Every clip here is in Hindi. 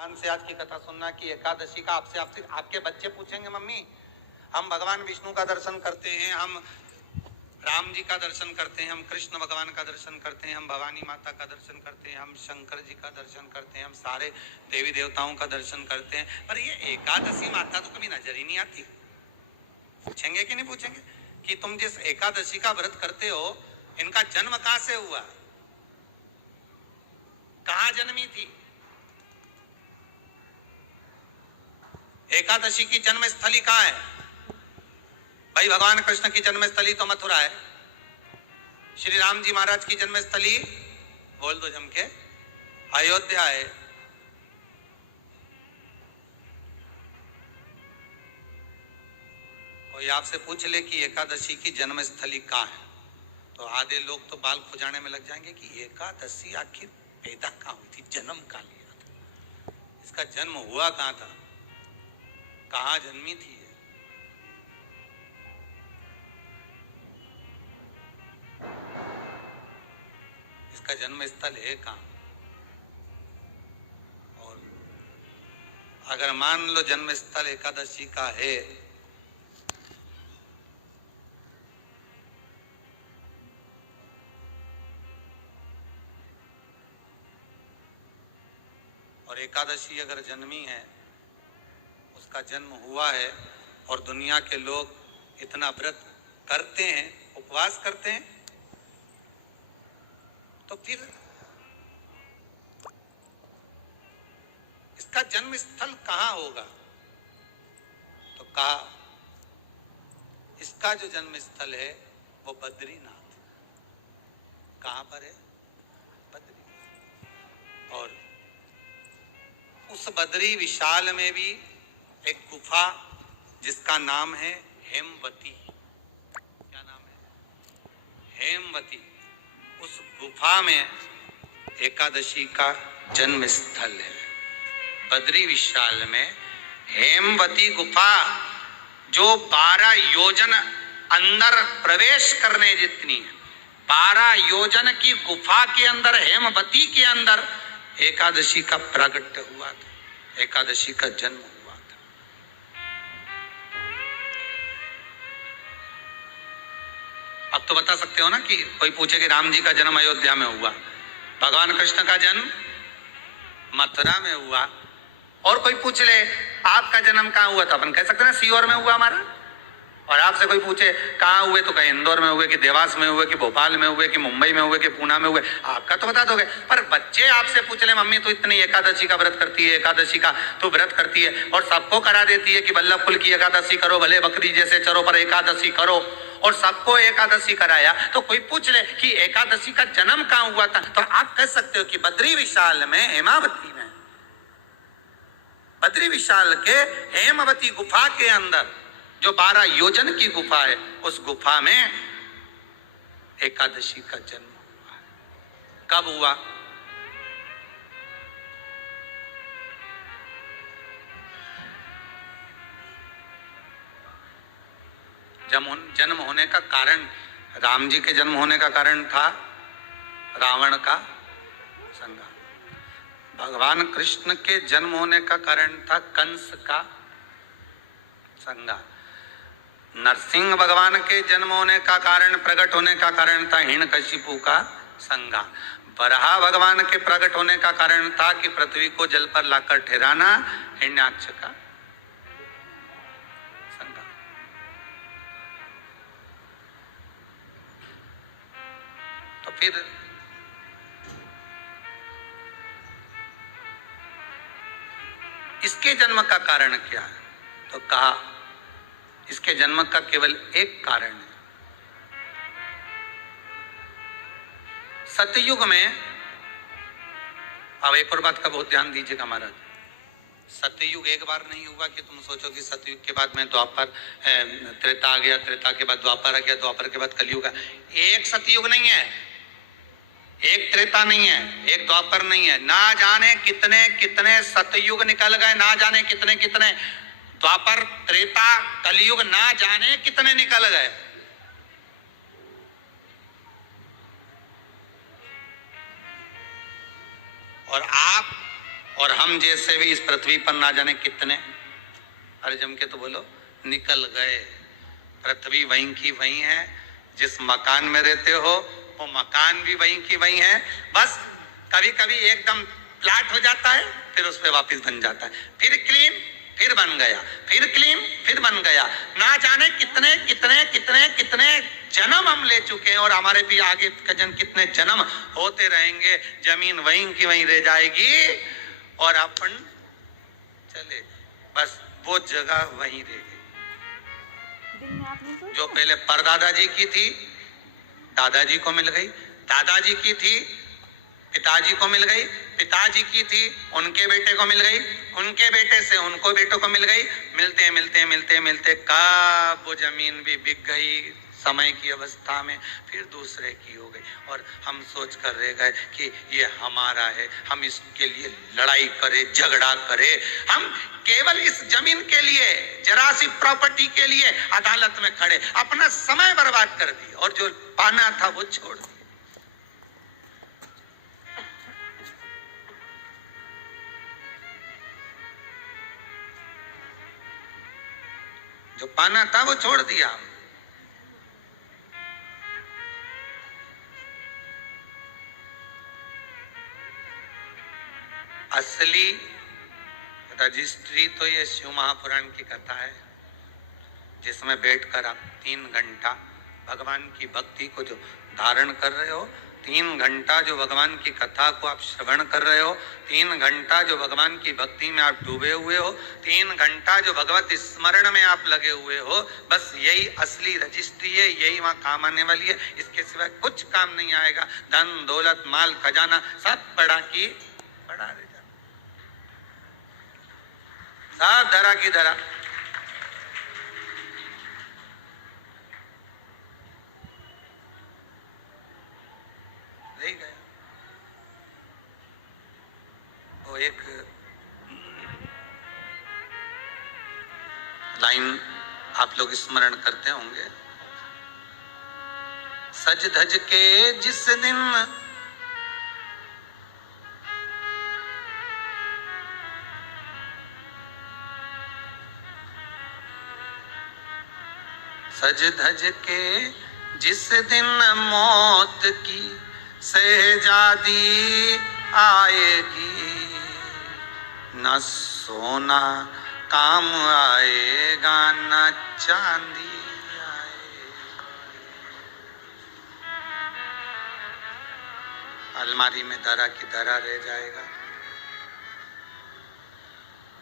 ध्यान से आज की कथा सुनना कि एकादशी का आपसे आपसे आपके बच्चे पूछेंगे, मम्मी हम भगवान विष्णु का दर्शन करते हैं, हम राम जी का दर्शन करते हैं, हम कृष्ण भगवान का दर्शन करते हैं, हम भवानी माता का दर्शन करते हैं, हम शंकर जी का दर्शन करते हैं, हम सारे देवी देवताओं का दर्शन करते हैं, पर ये एकादशी माता तो कभी नजर ही नहीं आती। पूछेंगे कि नहीं पूछेंगे कि तुम जिस एकादशी का व्रत करते हो इनका जन्म कहां से हुआ, कहां जन्मी थी? एकादशी की जन्म स्थली कहां है? भाई भगवान कृष्ण की जन्म स्थली तो मथुरा है, श्री राम जी महाराज की जन्म स्थली बोल दो जम के अयोध्या है। कोई आपसे पूछ ले कि एकादशी की जन्म स्थली कहां है तो आधे लोग तो बाल खुजाने में लग जाएंगे कि एकादशी आखिर पैदा कहां हुई थी, जन्म कहां लिया था, इसका जन्म हुआ कहां था, कहां जन्मी थी। इसका जन्म स्थल है कहां? और अगर मान लो जन्म स्थल एकादशी का है और एकादशी अगर जन्मी है, उसका जन्म हुआ है और दुनिया के लोग इतना व्रत करते हैं, उपवास करते हैं, तो फिर इसका जन्म स्थल कहां होगा? तो कहा इसका जो जन्म स्थल है वो बद्रीनाथ। कहां पर है? बद्रीनाथ। और उस बद्री विशाल में भी एक गुफा जिसका नाम है हेमवती। क्या नाम है? हेमवती। उस गुफा में एकादशी का जन्म स्थल है। बद्री विशाल में हेमवती गुफा जो 12 योजन अंदर प्रवेश करने जितनी है, 12 योजन की गुफा के अंदर हेमवती के अंदर एकादशी का प्रागट्य हुआ था, एकादशी का जन्म हुआ था। अब तो बता सकते हो ना कि कोई पूछे कि राम जी का जन्म अयोध्या में हुआ, भगवान कृष्ण का जन्म मथुरा में हुआ, और कोई पूछ ले आपका जन्म कहां हुआ, तो अपन कह सकते हैं सीहोर में हुआ हमारा। और आपसे कोई पूछे कहां हुए तो कहीं इंदौर में हुए कि देवास में हुए कि भोपाल में हुए कि मुंबई में हुए कि पूना में हुए, आपका तो बता दोगे। पर बच्चे आपसे पूछ ले मम्मी तो इतनी एकादशी का व्रत करती है, एकादशी का तो व्रत करती है और सबको करा देती है कि बल्लभ कुल की एकादशी करो, भले बकरी जैसे चरो पर एकादशी करो, और सबको एकादशी कराया, तो कोई पूछ ले कि एकादशी का जन्म कहां हुआ था, तो आप कह सकते हो कि बद्री विशाल में, हेमावती में, बद्री विशाल के हेमवती गुफा के अंदर जो 12 योजन की गुफा है, उस गुफा में एकादशी का जन्म हुआ है। कब हुआ? जन्म होने का कारण, राम जी के जन्म होने का कारण था रावण का संहार। भगवान कृष्ण के जन्म होने का कारण था कंस का संहार। नरसिंह भगवान के जन्म होने का कारण, प्रकट होने का कारण था हिरण्यकशिपु का संहार। वराह भगवान के प्रकट होने का कारण था कि पृथ्वी को जल पर लाकर ठहराना, हिरण्याक्ष का संहार। तो फिर इसके जन्म का कारण क्या है? तो कहा इसके जन्म का केवल एक कारण है। सतयुग में, अब एक और बात का बहुत ध्यान दीजिएगा महाराज, सतयुग एक बार नहीं हुआ कि तुम सोचो कि सतयुग के बाद में द्वापर, त्रेता आ गया, त्रेता के बाद द्वापर आ गया, द्वापर के बाद कलयुग आ। एक सतयुग नहीं है, एक त्रेता नहीं है, एक द्वापर नहीं है, ना जाने कितने कितने सतयुग निकल गए, ना जाने कितने कितने द्वापर, त्रेता, कलयुग, ना जाने कितने निकल गए। और आप और हम जैसे भी इस पृथ्वी पर ना जाने कितने, अरे जम के तो बोलो, निकल गए। पृथ्वी वहीं की वहीं है, जिस मकान में रहते हो वो मकान भी वहीं की वहीं है। बस कभी कभी एकदम प्लाट हो जाता है, फिर उस पर वापिस बन जाता है, फिर क्लीन, फिर बन गया, फिर क्लीन, फिर बन गया। ना जाने कितने कितने कितने कितने जन्म हम ले चुके हैं, और हमारे भी आगे का जन्म कितने जन्म होते रहेंगे। जमीन वहीं की वहीं रह जाएगी और अपन चले, बस वो जगह वहीं रह गई जो पहले परदादा जी की थी, दादाजी को मिल गई, दादाजी की थी, पिताजी को मिल गई, पिताजी की थी, उनके बेटे को मिल गई, उनके बेटे से उनको बेटों को मिल गई। मिलते मिलते मिलते मिलते कब वो जमीन भी बिक गई समय की अवस्था में, फिर दूसरे की हो गई। और हम सोच कर रह गए कि ये हमारा है, हम इसके लिए लड़ाई करें, झगड़ा करें। हम केवल इस जमीन के लिए, जरा सी प्रॉपर्टी के लिए अदालत में खड़े, अपना समय बर्बाद कर दिया और जो पाना था वो छोड़ दिया। जो पाना था वो छोड़ दिया। असली रजिस्ट्री तो ये शिव महापुराण की कथा है, जिसमें बैठकर आप 3 घंटा भगवान की भक्ति को जो धारण कर रहे हो, 3 घंटा जो भगवान की कथा को आप श्रवण कर रहे हो, 3 घंटा जो भगवान की भक्ति में आप डूबे हुए हो, 3 घंटा जो भगवत स्मरण में आप लगे हुए हो, बस यही असली रजिस्ट्री है, यही वहां काम आने वाली है। इसके सिवा कुछ काम नहीं आएगा। धन दौलत माल खजाना सब पड़ा की पड़ा रह जाए, सब धरा की धरा। गया वो एक लाइन आप लोग स्मरण करते होंगे, सज धज के जिस दिन सज धज के जिस दिन मौत की शहजादी आएगी, न सोना काम आएगा न चांदी आएगी। अलमारी में धरा की धरा रह जाएगा,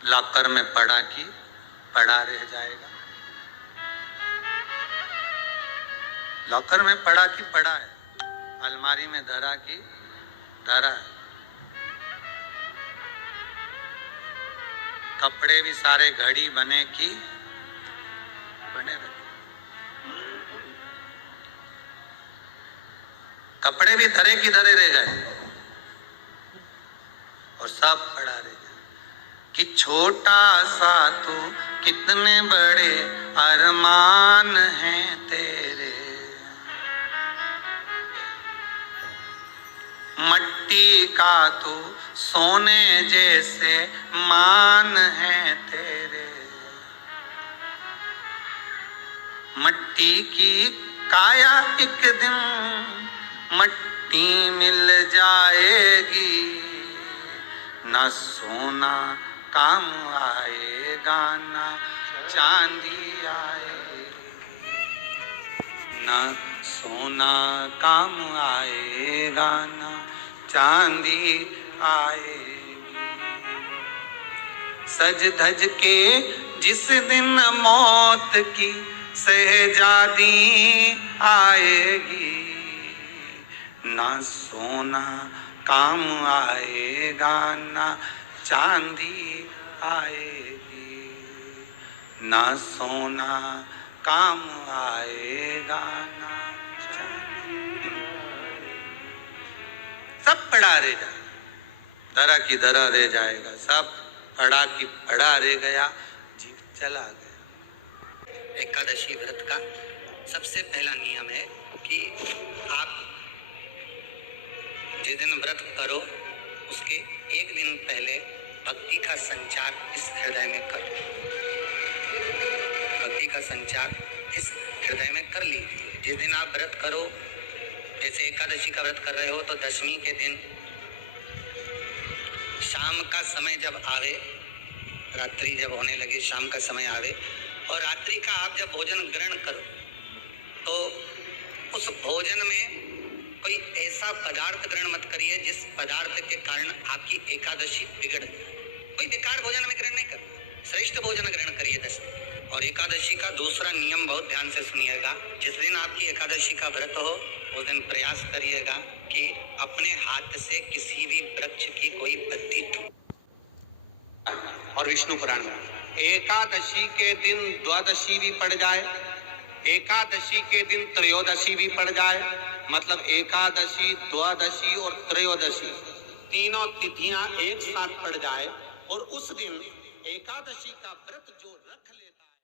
लॉकर में पड़ा की पड़ा रह जाएगा। लॉकर में पड़ा की पड़ा है, अलमारी में धरा की धरा है। कपड़े भी सारे घड़ी बने की बने रहे, कपड़े भी धरे की धरे रह गए और सब पड़ा रह गया। कि छोटा सा तू कितने बड़े अरमान हैं तेरे, मट्टी का तू सोने जैसे मान है तेरे। मट्टी की काया एक दिन मट्टी मिल जाएगी, ना सोना काम आएगा ना चांदी आएगी, ना सोना काम आएगा ना चांदी आएगी। सज धज के जिस दिन मौत की शहजादी आएगी, ना सोना काम आएगा ना चांदी आएगी, ना सोना काम आएगा ना चांदी। सब पड़ा रह जाएगा, धरा की धरा रह जाएगा, सब पड़ा की पड़ा रह गया, जीव चला गया। एकादशी व्रत का सबसे पहला नियम है कि आप जिस दिन व्रत करो उसके एक दिन पहले भक्ति का संचार इस हृदय में कर, भक्ति का संचार इस हृदय में कर लीजिए। जिस दिन आप व्रत करो, जैसे एकादशी का व्रत कर रहे हो, तो दशमी के दिन शाम का समय जब आवे, रात्रि जब होने लगे, शाम का समय आवे और रात्रि का आप जब भोजन ग्रहण करो, तो उस भोजन में कोई ऐसा पदार्थ ग्रहण मत करिए जिस पदार्थ के कारण आपकी एकादशी बिगड़ जाए। कोई बेकार भोजन में ग्रहण नहीं करना, श्रेष्ठ भोजन ग्रहण करिए दशमी। और एकादशी का दूसरा नियम बहुत ध्यान से सुनिएगा, जिस दिन आपकी एकादशी का व्रत हो उस दिन प्रयास करिएगा कि अपने हाथ से किसी भी वृक्ष की कोई पत्ती। और विष्णु पुराण में एकादशी के दिन द्वादशी भी पड़ जाए, एकादशी के दिन त्रयोदशी भी पड़ जाए, मतलब एकादशी, द्वादशी और त्रयोदशी तीनों तिथियां एक साथ पड़ जाए और उस दिन एकादशी का व्रत जो रख ले